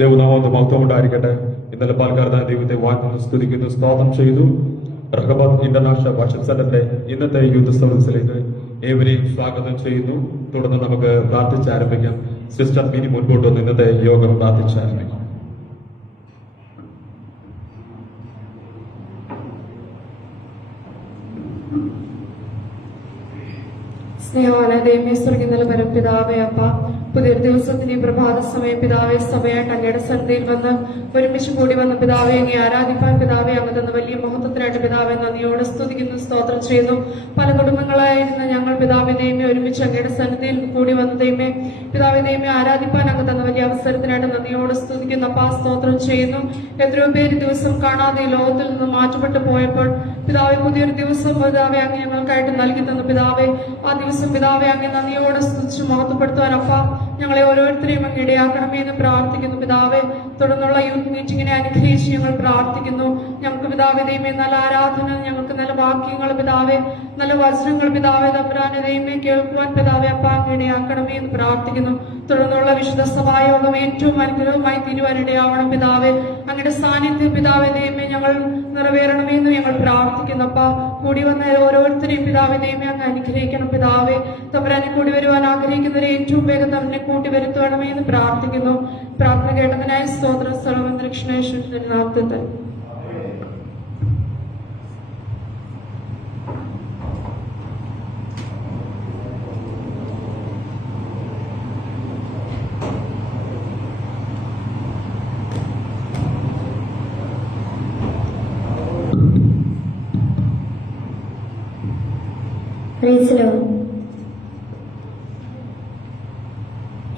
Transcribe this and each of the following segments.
ദൈവനാമത്തിന് മഹത്വം ഉണ്ടായിരിക്കട്ടെ. ഇന്നലെ പാൽക്കാരനായ ദൈവത്തെ വാഴ്ത്തുന്നു, സ്തുതിക്കുന്നു, സ്തോത്രം ചെയ്തു. റഹബത്ത് ഇന്റർനാഷണൽ വർഷിപ്പ് സെന്ററിന്റെ ഇന്നത്തെ യൂത്ത് സർവീസിലേക്ക് ഏവരെയും സ്വാഗതം ചെയ്യുന്നു. തുടർന്ന് നമുക്ക് പ്രാർത്ഥിച്ചാരംഭിക്കാം. സിസ്റ്റർ മിനി മുൻപോട്ട് വന്ന് ഇന്നത്തെ യോഗം പ്രാർത്ഥിച്ചാരംഭിക്കാം. സ്നേഹവാന ദൈവമേ, സ്വർഗ്ഗത്തിലെ പരംപിതാവേ, അപ്പ പുതിയൊരു ദിവസത്തിന് പ്രഭാത സമയം പിതാവെ സഭയായിട്ട് അങ്ങയുടെ സന്നിധിയിൽ വന്ന് ഒരുമിച്ച് കൂടി വന്ന പിതാവെ അങ്ങേ ആരാധിപ്പാൻ പിതാവെ അങ്ങ് തന്ന വലിയ മഹത്വത്തിനായിട്ട് പിതാവെ നന്ദിയോടെ സ്തുതിക്കുന്നു, സ്തോത്രം ചെയ്യുന്നു. പല കുടുംബങ്ങളായിരുന്ന ഞങ്ങൾ പിതാവെ ദൈവമേ ഒരുമിച്ച് അങ്ങയുടെ സന്നിധിയിൽ കൂടി വന്ന ദൈവമേ പിതാവെ ദൈവമേ ആരാധിപ്പാൻ അങ്ങ് തന്ന വലിയ അവസരത്തിനായിട്ട് നന്ദിയോടെ സ്തുതിക്കുന്നു, അപ്പാ സ്തോത്രം ചെയ്യുന്നു. എത്രയോ പേര് ദിവസം കാണാതെ ഈ ലോകത്തിൽ നിന്ന് മാറ്റപ്പെട്ടു പോയപ്പോൾ പിതാവെ പുതിയൊരു ദിവസം പിതാവെ അങ്ങ് ഞങ്ങൾക്കായിട്ട് നൽകി തന്നു പിതാവെ. ആ ദിവസം പിതാവെ അങ്ങ് നന്ദിയോടെ സ്തുതിച്ച് മഹത്വപ്പെടുത്തുവാൻ അപ്പ ഞങ്ങളെ ഓരോരുത്തരെയും അങ്ങ് ഇടയാക്കണമേ എന്ന് പ്രാർത്ഥിക്കുന്നു പിതാവെ. തുടർന്നുള്ള യൂത്ത് മീറ്റിങ്ങിനെ അനുഗ്രഹിച്ച് ഞങ്ങൾ പ്രാർത്ഥിക്കുന്നു. ഞങ്ങൾക്ക് പിതാവെ ദൈവമേ നല്ല ആരാധന, ഞങ്ങൾക്ക് നല്ല വാക്യങ്ങൾ പിതാവെ, നല്ല വചനങ്ങൾ പിതാവെ തമ്പുരാനെ ദൈവമേ കേൾക്കുവാൻ പിതാവെ അപ്പ അങ്ങ് ഇടയാക്കണമേ എന്ന് പ്രാർത്ഥിക്കുന്നു. തുടർന്നുള്ള വിശുദ്ധ സഭായോഗം ഏറ്റവും അനുഗ്രഹമായി തീരുവാനിടയാവണം പിതാവെ. അങ്ങയുടെ സാന്നിധ്യം പിതാവെ ദൈവമേ ഞങ്ങൾ നിറവേറണമേ എന്ന് ഞങ്ങൾ പ്രാർത്ഥിക്കുന്നു. അപ്പ കൂടി വന്ന ഓരോരുത്തരെയും പിതാവെ ദൈവമേ അങ്ങ് അനുഗ്രഹിക്കണം പിതാവെ. തമ്പുരാനെ കൂടി വരുവാൻ ആഗ്രഹിക്കുന്നവരെ ഏറ്റവും വേഗം തന്നെ കൂട്ടി വരുത്തുവണമേ എന്ന് പ്രാർത്ഥിക്കുന്നു. പ്രാർത്ഥന കേട്ടതിനായി സ്തോത്രം. സർവ്വന്തരീക്ഷണേശ്വരന്റെ നാമത്തിൽ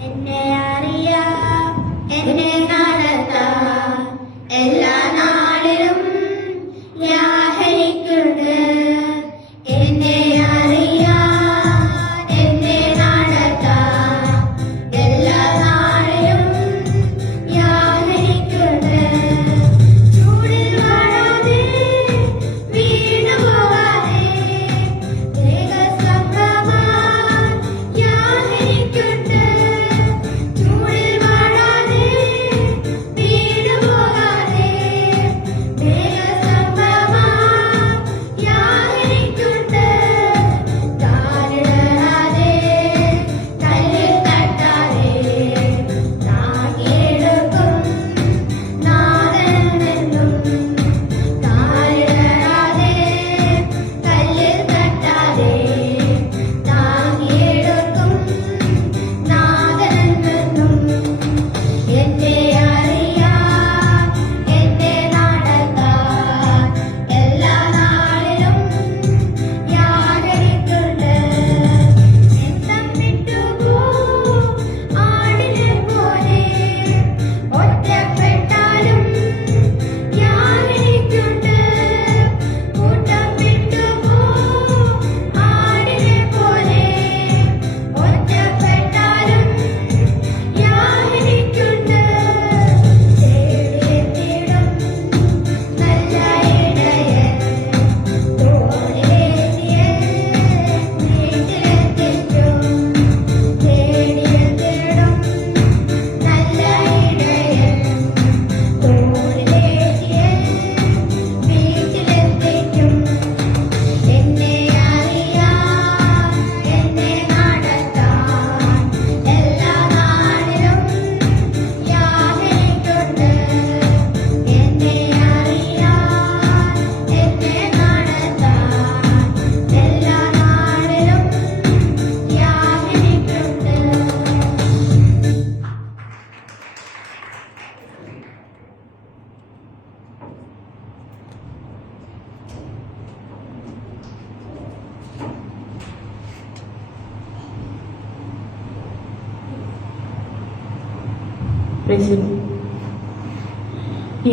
എന്നെ അറിയാം, എന്നെ നടത്താം, എല്ലാ നാളിലും യാഹരിക്കുണ്ട്. എന്നെ അറിയാം, എന്നെ നടത്താം, എല്ലാ നാളിലും യാഹരിക്കുണ്ട്. ചൂടിൽ വാഴാതെ വീണു പോകാതെ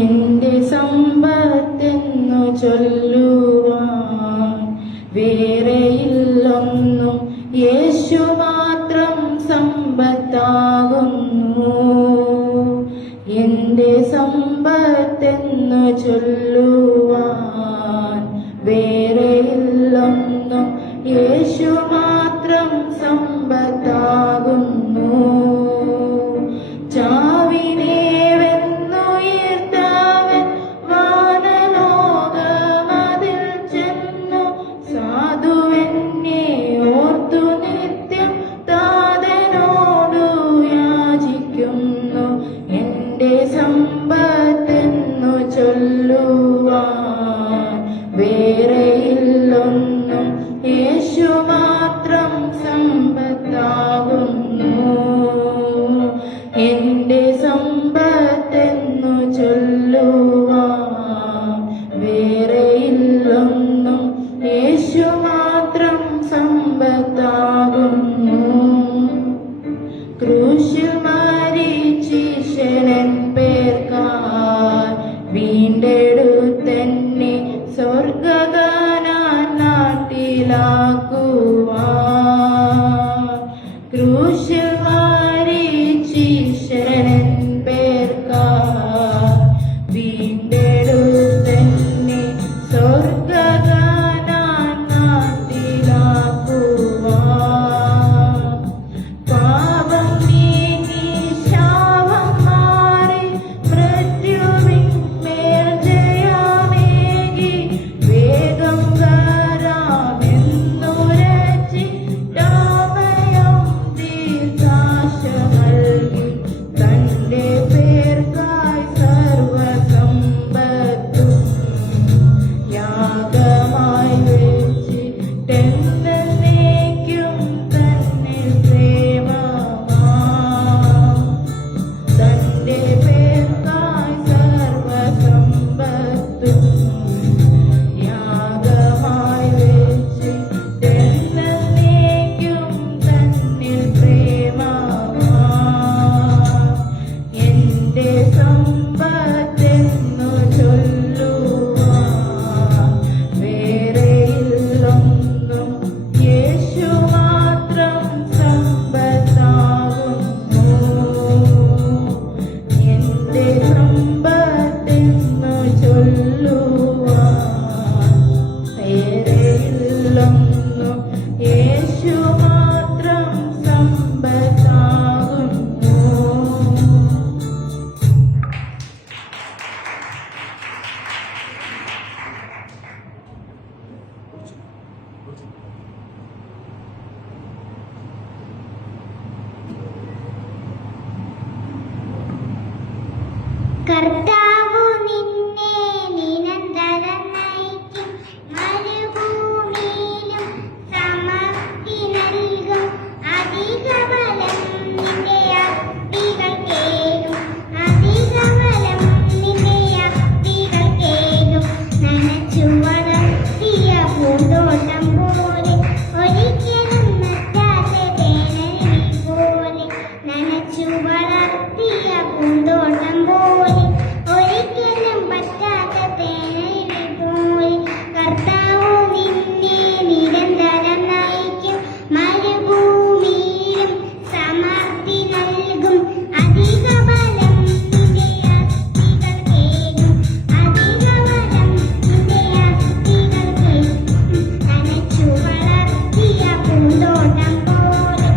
എന്റെ സമ്പത്തെന്നു ചൊല്ലുവാൻ വേറെയില്ലൊന്നും, യേശു മാത്രം സമ്പത്താകുന്നു. എന്റെ സമ്പത്തെന്നു ചൊല്ലുവാൻ വേറെയില്ലൊന്നും, യേശു മാത്രം സമ്പത്താകുന്നു. ചാവിനെ കർത്താവു നിന്നെ നിരന്തരം നയിക്കും, മരുഭൂമിയിലും സമൃദ്ധി നൽകും. അധിക ബലം നിന്റെ അസ്ഥികൾക്കേകും, അധിക ബലം നിന്റെ അസ്ഥികൾക്കേകും. നനച്ചു വളർത്തിയ പൂന്തോട്ടം പോലെ, ഒരിക്കലും നറ്റാത്ത വേനലിൽ പോലെ. നനച്ചു വളർത്തിയ പൂന്തോട്ടം പോലെ, ഒരിക്കലും പറ്റാത്ത വേനലിൽ പോലെ. കർത്താവ് നിന്നെ നിരന്തരം നയിക്കും, മരുഭൂമിയിലും സമൃദ്ധി നൽകും. അധിക ബലം നിന്റെ അസ്ഥികൾക്കേകും, അധിക ബലം നിന്റെ അസ്ഥികൾക്കേകും. നനച്ചു വളർത്തിയ പൂന്തോട്ടം പോലെ,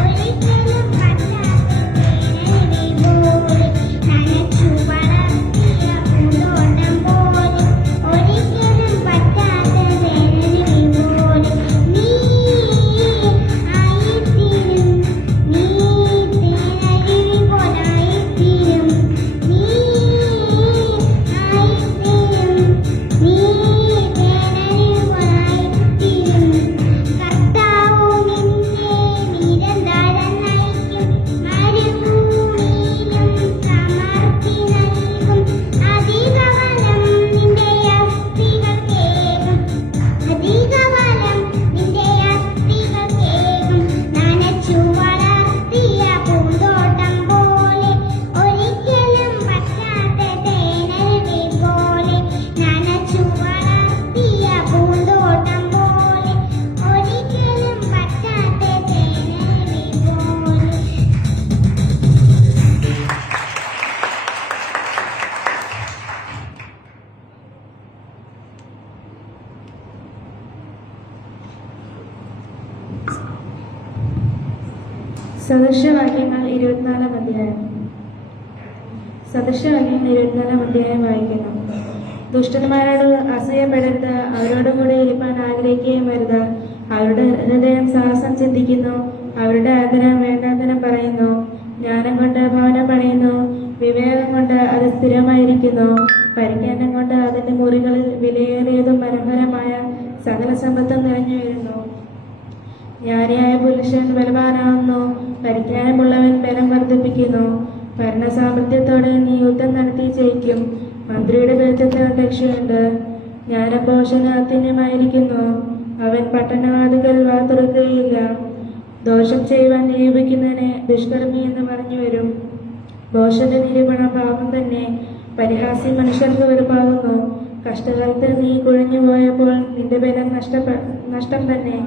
ഒരിക്കലും പറ്റാത്ത വേനലിൽ പോലെ. നനച്ചു വളർത്തിയ പൂന്തോട്ടം പോലെ, ഒരിക്കലും പറ്റാത്ത വേനലിൽ പോലെ. നീ ആയിത്തീരും, നീ തേനരുവി പോലായിത്തീരും. നീ ആയിത്തീരും, നീ തേനരുവി പോലായിത്തീരും. കർത്താവു നിന്നെ നിരന്തരം നയിക്കും, മരുഭൂമിയിലും സമൃദ്ധി നൽകും. അധിക ബലം നിന്റെ അസ്ഥികൾക്കേകും, അധിക ബലം നിന്റെ അസ്ഥികൾക്കേകും. നനച്ചു വളർത്തിയ പൂന്തോട്ടം പോലെ, ഒരിക്കലും പറ്റാത്ത വേനലിൽ പോലെ. നനച്ചു വളർത്തിയ പൂന്തോട്ടം പോലെ, ഒരിക്കലും പറ്റാത്ത വേനലിൽ പോലെ. സദൃശവാക്യങ്ങൾ 24 അധ്യായം. സദൃശവാക്യങ്ങൾ 24 അധ്യായം വായിക്കുന്നു. ദുഷ്ടന്മാരോട് അസൂയപ്പെടരുത്, അവരോടുകൂടി ഇരിപ്പാൻ ആഗ്രഹിക്കുകയും വരുത്. അവരുടെ ഹൃദയം സാഹസം ചിന്തിക്കുന്നു, അവരുടെ ആദരം വേണ്ടാത്തനം പറയുന്നു. ജ്ഞാനം കൊണ്ട് ഭവനം പണിയുന്നു, വിവേകം കൊണ്ട് അത് സ്ഥിരമായിരിക്കുന്നു. പരിജ്ഞാനം കൊണ്ട് അതിന്റെ മുറികളിൽ വിലയേറിയതും മനോഹരമായ സകല സമ്പത്തും നിറഞ്ഞു വരുന്നു. ജ്ഞാനിയായ പുരുഷൻ ബലവാനാവുന്നു, പരിജ്ഞാനമുള്ളവൻ ബലം വർദ്ധിപ്പിക്കുന്നു. ഭരണസാമർഥ്യത്തോടെ നീ യുദ്ധം നടത്തി ജയിക്കും, മന്ത്രിയുടെ ബലത്തിൽ രക്ഷയുണ്ട്. ജ്ഞാനപോഷന് അത്യന്യമായിരിക്കുന്നു, അവൻ പട്ടണവാതികൾ വാതുറക്കുകയില്ല. ദോഷം ചെയ്യുവാൻ നിരൂപിക്കുന്നതിനെ ദുഷ്കർമ്മി എന്ന് പറഞ്ഞു വരും. ദോഷന്റെ നിരൂപണം പാപം തന്നെ, പരിഹാസി മനുഷ്യർക്ക് വെറുപ്പാകുന്നു. കഷ്ടകാലത്ത് നീ കുഴഞ്ഞു പോയപ്പോൾ നിന്റെ ബലം നഷ്ടം തന്നെ.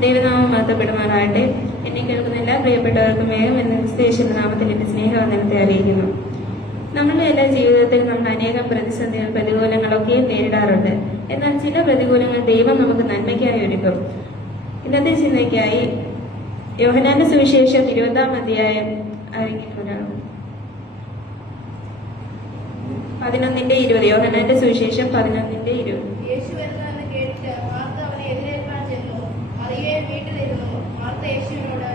ദൈവനാമം മഹത്വപ്പെടുമാറാകട്ടെ. എന്നെ കേൾക്കുന്ന എല്ലാ പ്രിയപ്പെട്ടവർക്കും വേഗം എന്ന യേശുവിന്റെ നാമത്തിൽ എന്റെ സ്നേഹവന്ദനത്തെ അറിയിക്കുന്നു. നമ്മളുടെ എല്ലാ ജീവിതത്തിൽ നമ്മൾ അനേകം പ്രതിസന്ധികൾ പ്രതികൂലങ്ങളൊക്കെ നേരിടാറുണ്ട്. എന്നാൽ ചില പ്രതികൂലങ്ങൾ ദൈവം നമുക്ക് നന്മയ്ക്കായി ഒരുക്കും. ഇന്നത്തെ ചിന്തയ്ക്കായി യോഹന്നാന്റെ സുവിശേഷം 20-ാം അധ്യായം അറിയിക്കുന്നവരാണ്. 11:20. യോഹന്നാന്റെ സുവിശേഷം 11:20. യേശു വരുന്നുവെന്ന് കേട്ടിട്ട് മാർത്ത അവനെ എതിരേൽക്കാൻ ചെന്നു. മറിയയും വീട്ടിലിരുന്നു. മാർത്ത യേശുവിനോട്,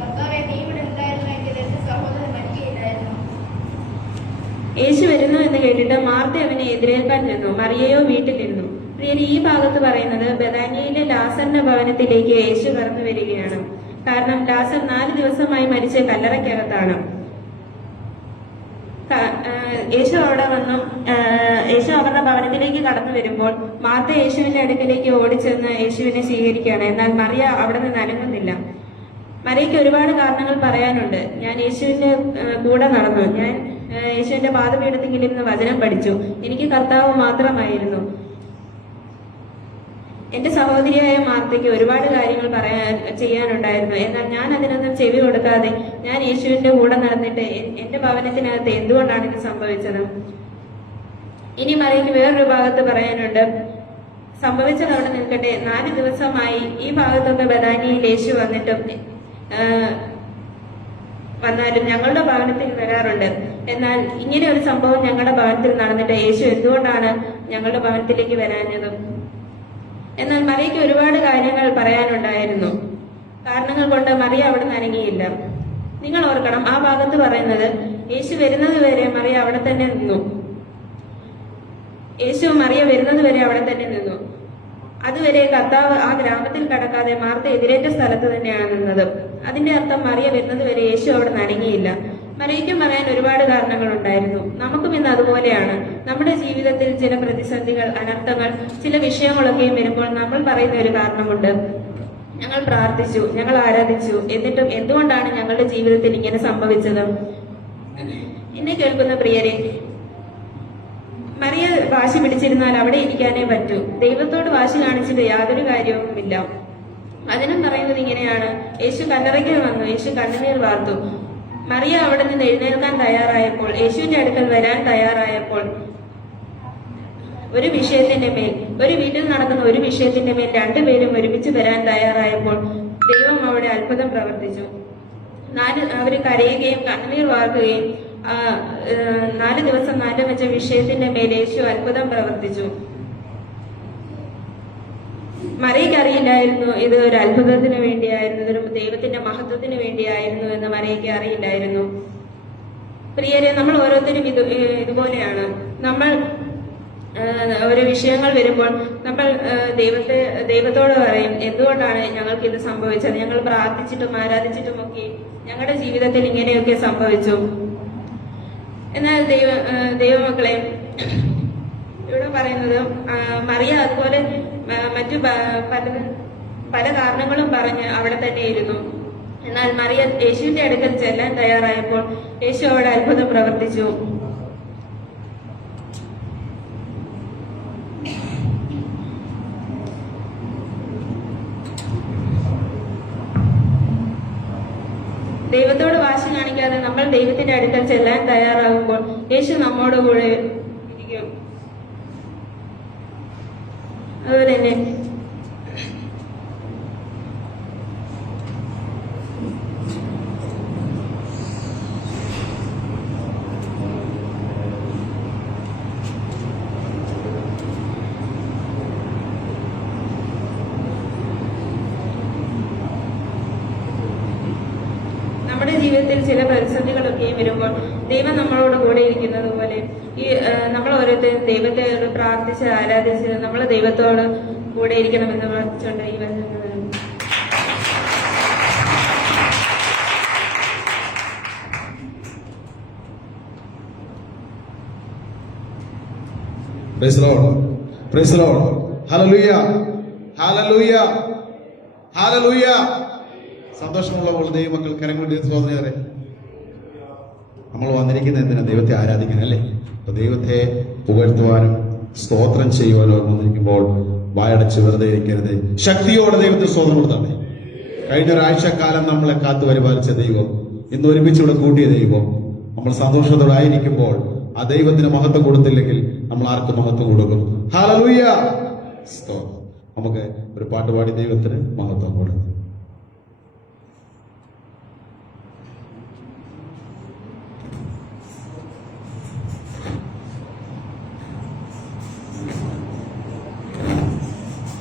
കർത്താവേ, നീ ഇവിടെ ഉണ്ടായിരുന്നുവെങ്കിൽ എന്റെ സഹോദരൻ മരിക്കുകയില്ലായിരുന്നു. യേശു വരുന്നു എന്ന് കേട്ടിട്ട് മാർത്ത അവനെ എതിരേൽക്കാൻ ചെന്നു, മറിയയോ വീട്ടിലിരുന്നു. പ്രിയരെ, ഈ ഭാഗത്ത് പറയുന്നത് ബഥാനിയയിലെ ലാസറിന്റെ ഭവനത്തിലേക്ക് യേശു കടന്നു വരികയാണ്. കാരണം ലാസർ 4 ദിവസമായി മരിച്ച കല്ലറയ്ക്കകത്താണ്. യേശു അവരുടെ ഭവനത്തിലേക്ക് കടന്നു വരുമ്പോൾ മാർത്ത യേശുവിന്റെ അടുക്കലേക്ക് ഓടിച്ചെന്ന് യേശുവിനെ സ്വീകരിക്കുകയാണ്. എന്നാൽ മറിയ അവിടെ നിന്ന് അനങ്ങുന്നില്ല. മറിയയ്ക്ക് ഒരുപാട് കാരണങ്ങൾ പറയാനുണ്ട്. ഞാൻ യേശുവിന്റെ കൂടെ നടന്നു, ഞാൻ യേശുവിന്റെ പാദപീഠത്തിൽ ഇരുന്ന് വചനം പഠിച്ചു, എനിക്ക് കർത്താവ് മാത്രമായിരുന്നു. എന്റെ സഹോദരിയായ മാർത്തയ്ക്ക് ഒരുപാട് കാര്യങ്ങൾ ചെയ്യാനുണ്ടായിരുന്നു. എന്നാൽ ഞാൻ അതിനൊന്നും ചെവി കൊടുക്കാതെ ഞാൻ യേശുവിന്റെ കൂടെ നടന്നിട്ട് എന്റെ ഭവനത്തിനകത്ത് എന്തുകൊണ്ടാണ് ഇത് സംഭവിച്ചത്? ഇനി മറിയയ്ക്ക് വേറൊരു ഭാഗത്ത് പറയാനുണ്ട്. സംഭവിച്ചത് അവിടെ നിൽക്കട്ടെ, 4 ദിവസമായി ഈ ഭാഗത്തൊക്കെ ബഥാനിയയിൽ യേശു വന്നിട്ടും വന്നാലും ഞങ്ങളുടെ ഭവനത്തിൽ വരാറുണ്ട്. എന്നാൽ ഇങ്ങനെ ഒരു സംഭവം ഞങ്ങളുടെ ഭവനത്തിൽ നടന്നിട്ട് യേശു എന്തുകൊണ്ടാണ് ഞങ്ങളുടെ ഭവനത്തിലേക്ക് വരാഞ്ഞത്? എന്നാൽ മറിയയ്ക്ക് ഒരുപാട് കാര്യങ്ങൾ പറയാനുണ്ടായിരുന്നു. കാരണങ്ങൾ കൊണ്ട് മറിയ അവിടെ നനങ്ങിയില്ല. നിങ്ങൾ ഓർക്കണം, ആ ഭാഗത്ത് പറയുന്നത് യേശു വരുന്നത് വരെ മറിയ അവിടെ തന്നെ നിന്നു. മറിയ വരുന്നത് വരെ അവിടെ തന്നെ നിന്നു. അതുവരെ കർത്താവ് ആ ഗ്രാമത്തിൽ കടക്കാതെ മാർത്ത എതിരേറ്റ സ്ഥലത്ത് തന്നെയാണ് നിന്നത്. അതിന്റെ അർത്ഥം മറിയ വരുന്നത് വരെ യേശു അവിടെ നനങ്ങിയില്ല. മറിയയ്ക്കും പറയാൻ ഒരുപാട് കാരണങ്ങൾ ഉണ്ടായിരുന്നു. നമുക്കും ഇന്ന് അതുപോലെയാണ്. നമ്മുടെ ജീവിതത്തിൽ ചില പ്രതിസന്ധികൾ, അനർത്ഥങ്ങൾ, ചില വിഷയങ്ങളൊക്കെയും വരുമ്പോൾ നമ്മൾ പറയുന്ന ഒരു കാരണമുണ്ട്. ഞങ്ങൾ പ്രാർത്ഥിച്ചു, ഞങ്ങൾ ആരാധിച്ചു, എന്നിട്ടും എന്തുകൊണ്ടാണ് ഞങ്ങളുടെ ജീവിതത്തിൽ ഇങ്ങനെ സംഭവിച്ചത്? എന്നെ കേൾക്കുന്ന പ്രിയരെ, മറിയ വാശി പിടിച്ചിരുന്നാൽ അവിടെ ഇരിക്കാനേ പറ്റൂ. ദൈവത്തോട് വാശി കാണിച്ചിട്ട് യാതൊരു കാര്യവുമില്ല. അതിനും പറയുന്നത് ഇങ്ങനെയാണ്: യേശു കല്ലറയ്ക്ക് വന്നു, യേശു കണ്ണുനീർ വാർത്തു. മറിയ അവിടെ നിന്ന് എഴുന്നേൽക്കാൻ തയ്യാറായപ്പോൾ, യേശുവിന്റെ അടുക്കൽ വരാൻ തയ്യാറായപ്പോൾ, ഒരു വീട്ടിൽ നടക്കുന്ന ഒരു വിഷയത്തിന്റെ മേൽ രണ്ടുപേരും ഒരുമിച്ച് വരാൻ തയ്യാറായപ്പോൾ ദൈവം അവിടെ അത്ഭുതം പ്രവർത്തിച്ചു. അവര് കരയുകയും കണ്ണുനീർ വാർക്കുകയും 4 ദിവസം മാറ്റം വെച്ച വിഷയത്തിന്റെ മേൽ യേശു അത്ഭുതം പ്രവർത്തിച്ചു. മറിയയ്ക്ക് അറിയില്ലായിരുന്നു ഇത് ഒരു അത്ഭുതത്തിന് വേണ്ടിയായിരുന്നു, ഇതൊരു ദൈവത്തിന്റെ മഹത്വത്തിന് വേണ്ടിയായിരുന്നു എന്ന് മറിയയ്ക്ക് അറിയില്ലായിരുന്നു. പ്രിയരെ, നമ്മൾ ഓരോരുത്തരും ഇതുപോലെയാണ്. നമ്മൾ ഒരു വിഷയങ്ങൾ വരുമ്പോൾ നമ്മൾ ദൈവത്തോട് പറയും, എന്തുകൊണ്ടാണ് ഞങ്ങൾക്ക് ഇത് സംഭവിച്ചത്? ഞങ്ങൾ പ്രാർത്ഥിച്ചിട്ടും ആരാധിച്ചിട്ടും ഒക്കെ ഞങ്ങളുടെ ജീവിതത്തിൽ ഇങ്ങനെയൊക്കെ സംഭവിച്ചു. എന്നാൽ ദൈവമക്കളെ, ഇവിടെ പറയുന്നത് മറിയ അതുപോലെ മറ്റു പല കാരണങ്ങളും പറഞ്ഞ് അവിടെ തന്നെ ഇരുന്നു. എന്നാൽ മറിയ യേശുവിന്റെ അടുക്കൽ ചെല്ലാൻ തയ്യാറായപ്പോൾ യേശു അവിടെ അത്ഭുതം പ്രവർത്തിച്ചു. ദൈവത്തോട് വാശി കാണിക്കാതെ നമ്മൾ ദൈവത്തിന്റെ അടുക്കൽ ചെല്ലാൻ തയ്യാറാകുമ്പോൾ യേശു നമ്മോട് കൂടെ ഇരിക്കും. അതുപോലെ തന്നെ നമ്മുടെ ജീവിതത്തിൽ ചില പ്രതിസന്ധികളൊക്കെയും വരുമ്പോൾ ദൈവം നമ്മളോട് കൂടെ ഇരിക്കുന്നത് പോലെ നമ്മൾ ഓരോരുത്തരും ദൈവത്തോട് പ്രാർത്ഥിച്ച് ആരാധിച്ച് നമ്മൾ ദൈവത്തോട് കൂടെ ഇരിക്കണമെന്ന് പ്രാർത്ഥിച്ചുകൊണ്ട് ഈ വചനം Praise the Lord. Praise the Lord. Hallelujah. Hallelujah. Hallelujah. സന്തോഷമുള്ളപ്പോൾ ദൈവമക്കൾ കരങ്ങൾ സഹോദരരെ, നമ്മൾ വന്നിരിക്കുന്ന എന്തിനാ? ദൈവത്തെ ആരാധിക്കാൻ അല്ലേ? അപ്പൊ ദൈവത്തെ പുകഴ്ത്തുവാനും സ്തോത്രം ചെയ്യുവാനും വന്നിരിക്കുമ്പോൾ വായടച്ച് വെറുതെ ഇരിക്കരുത്. ശക്തിയോടെ ദൈവത്തെ സ്തോത്രം കൊടുത്താണേ. കഴിഞ്ഞ ഒരാഴ്ചക്കാലം നമ്മളെ കാത്തു പരിപാലിച്ച ദൈവം, ഇന്ന് ഒരുമിച്ചിവിടെ കൂട്ടിയ ദൈവം, നമ്മൾ സന്തോഷത്തോടെ ആയിരിക്കുമ്പോൾ ആ ദൈവത്തിന് മഹത്വം കൊടുത്തില്ലെങ്കിൽ നമ്മൾ ആർക്കും മഹത്വം കൊടുക്കും? ഹല്ലേലൂയ. സ്തോത്രം. നമുക്ക് ഒരു പാട്ടുപാടി ദൈവത്തിന് മഹത്വം കൊടുക്കും.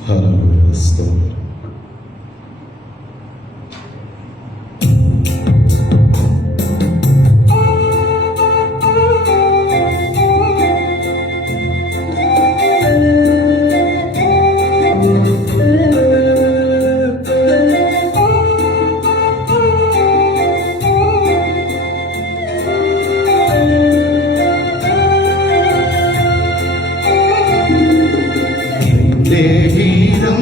Hallelujah. Stone. ഗീതം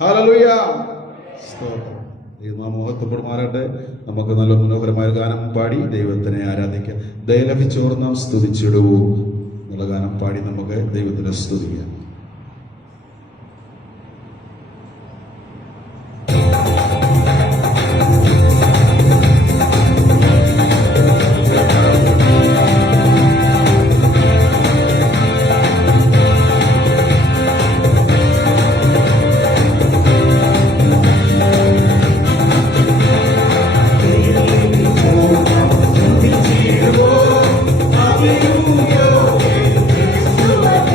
ഹല്ലേലൂയ. സ്തോത്രം. ദൈവനാമം മഹത്വപ്പെടുമാറാകട്ടെ. നമുക്ക് നല്ല മനോഹരമായ ഗാനം പാടി ദൈവത്തിനെ ആരാധിക്കാം. ദയ ലഭിച്ചോർ നാം സ്തുതിച്ചിടൂ എന്നുള്ള ഗാനം പാടി നമുക്ക് ദൈവത്തിനെ സ്തുതിക്കാം. Hallelujah.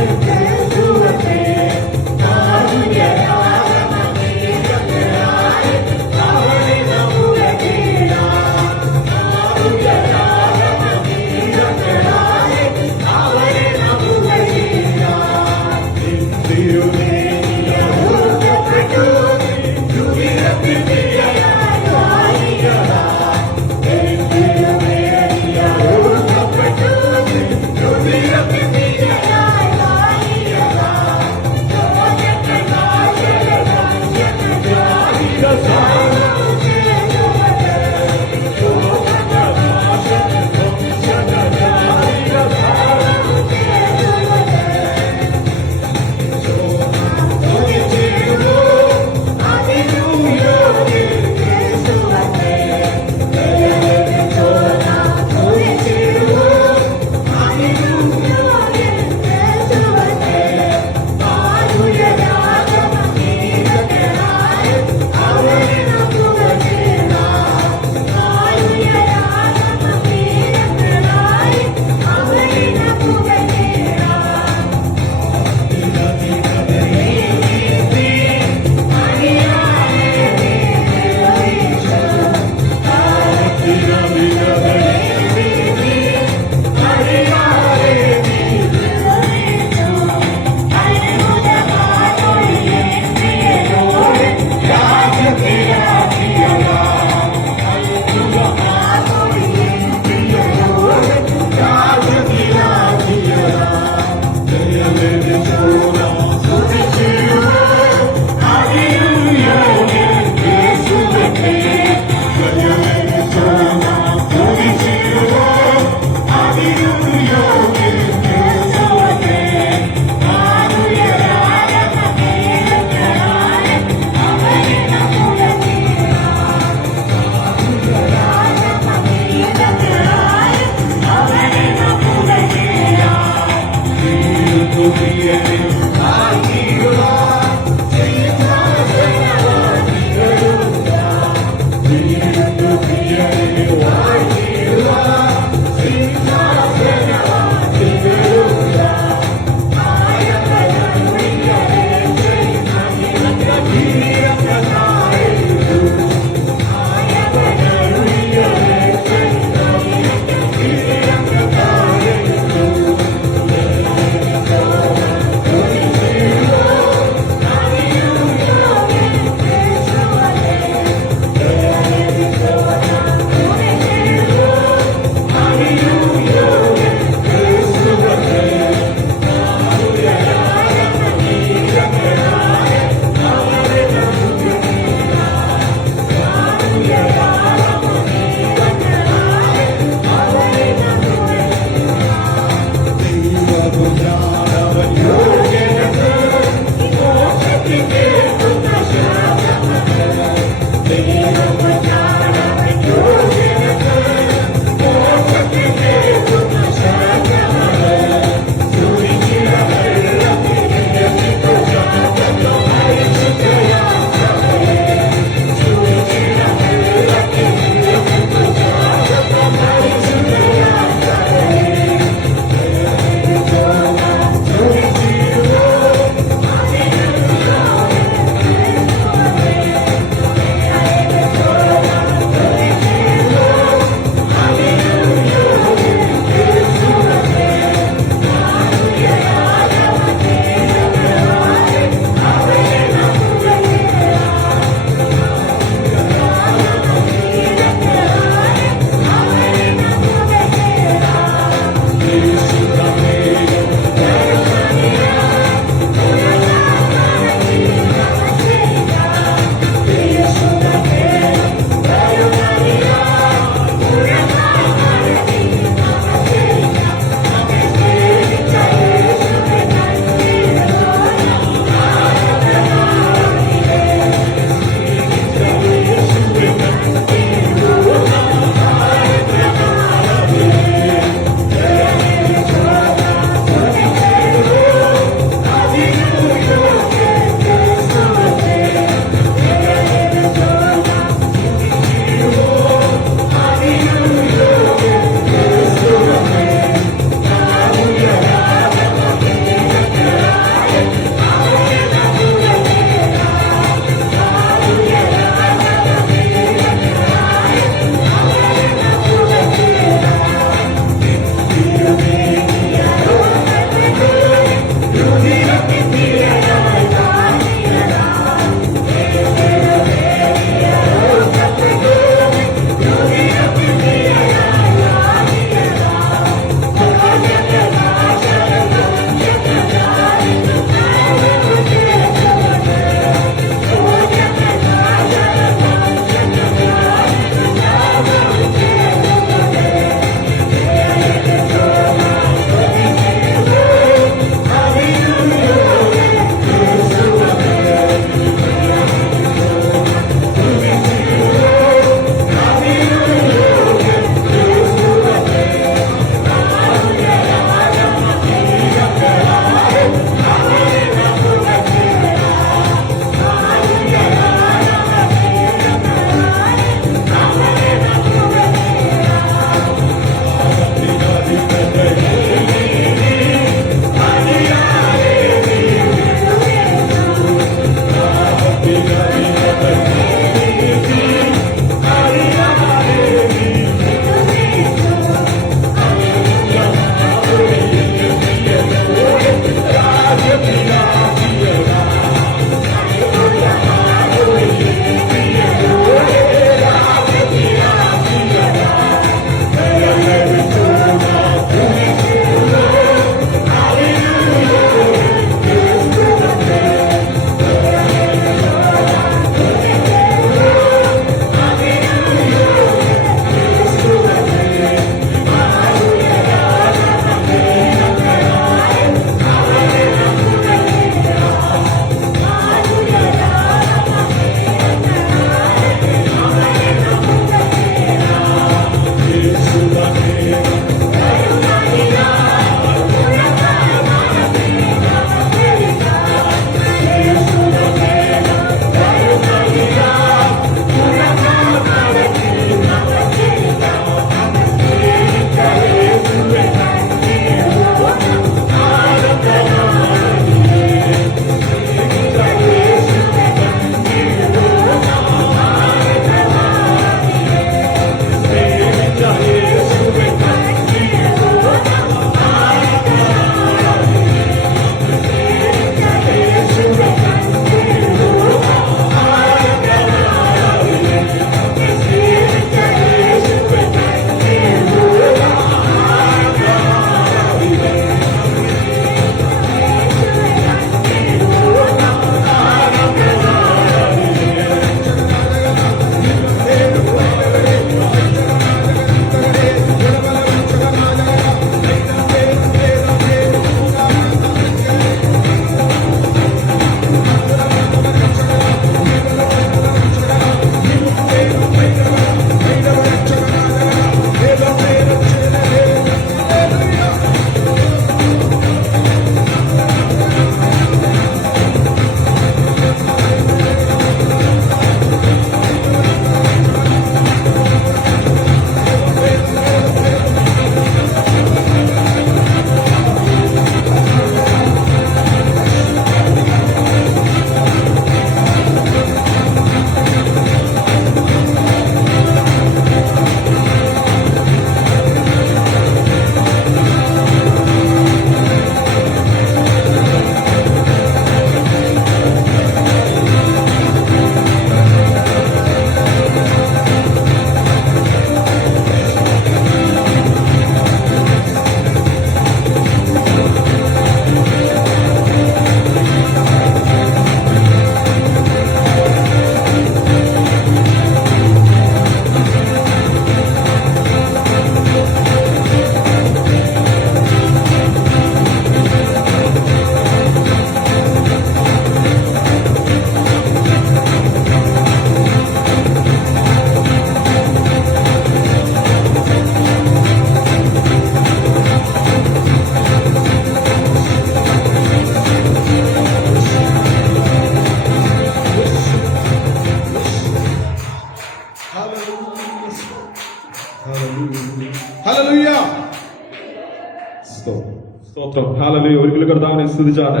ഹാലലുയ. ഒരിക്കലും കർത്താവിനെ സ്തുതിച്ചാണ്.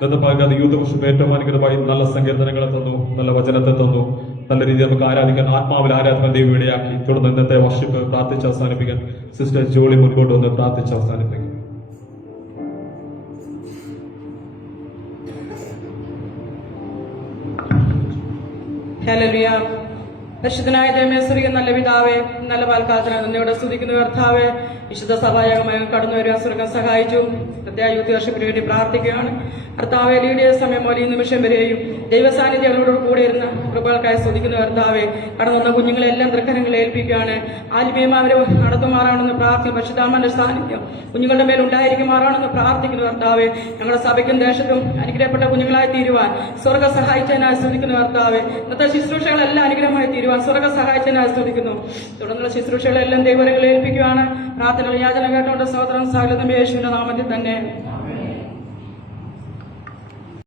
ഇന്നത്തെ പകൽ യൂത്ത് വർഷിപ്പ് ഏറ്റവും അനുഗ്രഹമായി നല്ല സങ്കീർത്തനങ്ങളെ തന്നു, നല്ല വചനത്തെ തന്നു. നല്ല രീതിയിൽ നമുക്ക് ആരാധിക്കാൻ, ആത്മാവിൽ ആരാധന ദൈവം ഇടയാക്കി. തുടർന്ന് ഇന്നത്തെ വർഷിപ്പ് പ്രാർത്ഥിച്ച് അവസാനിപ്പിക്കാൻ സിസ്റ്റർ ജോളി മുൻപോട്ട് വന്ന് പ്രാർത്ഥിച്ച് അവസാനിപ്പിക്കും. ഹല്ലേലൂയ. പരിശുദ്ധനായ ദൈവമേ, നല്ല പിതാവേ, നല്ല പാൽക്കാലത്തിന് നന്ദിയോടെ സ്തുതിക്കുന്ന കർത്താവേ, വിശുദ്ധ സഭായകമായി കടന്നു വരുവാൻ സ്വർഗം സഹായിച്ചു. പ്രത്യേക യൂത്ത് വർഷിപ്പിന് വേണ്ടി പ്രാർത്ഥിക്കുകയാണ്. കർത്താവെ, ലീഡിയ സമയം പോലെ ഈ നിമിഷം വരെയും ദൈവസാന്നിധ്യങ്ങളോട് കൂടെ ഇരുന്ന കൃപകൾക്കായി സ്തുതിക്കുന്ന കർത്താവെ, കടന്നു വന്ന കുഞ്ഞുങ്ങളെല്ലാം തൃക്കരങ്ങളിൽ ഏൽപ്പിക്കുകയാണ്. ആത്മീയമായി അവരെ നടത്തുമാറാണെന്ന് പ്രാർത്ഥിക്കും. പരിശുദ്ധാത്മാവിന്റെ സാന്നിധ്യം കുഞ്ഞുങ്ങളുടെ മേൽ ഉണ്ടായിരിക്കുമാറാണെന്ന് പ്രാർത്ഥിക്കുന്നു കർത്താവെ. ഞങ്ങളുടെ സഭയ്ക്കും ദേശത്തും അനുഗ്രഹപ്പെട്ട കുഞ്ഞുങ്ങളായി തീരുവാൻ സ്വർഗ സഹായിച്ചതിനായി സ്തുതിക്കുന്നു കർത്താവെ. ഇന്നത്തെ ശുശ്രൂഷകളെല്ലാം അനുഗ്രഹമായി തീരുവാൻ സ്വർഗ സഹായിച്ചതിനായി സ്തുതിക്കുന്നു. തുടർന്നുള്ള ശുശ്രൂഷകളെല്ലാം ദൈവങ്ങളിൽ ഏൽപ്പിക്കുകയാണ്. പ്രാർത്ഥനകൾ യാചന കേട്ടുകൊണ്ട് സ്തോത്രം സകലതും യേശുവിന്റെ നാമത്തിൽ തന്നെ.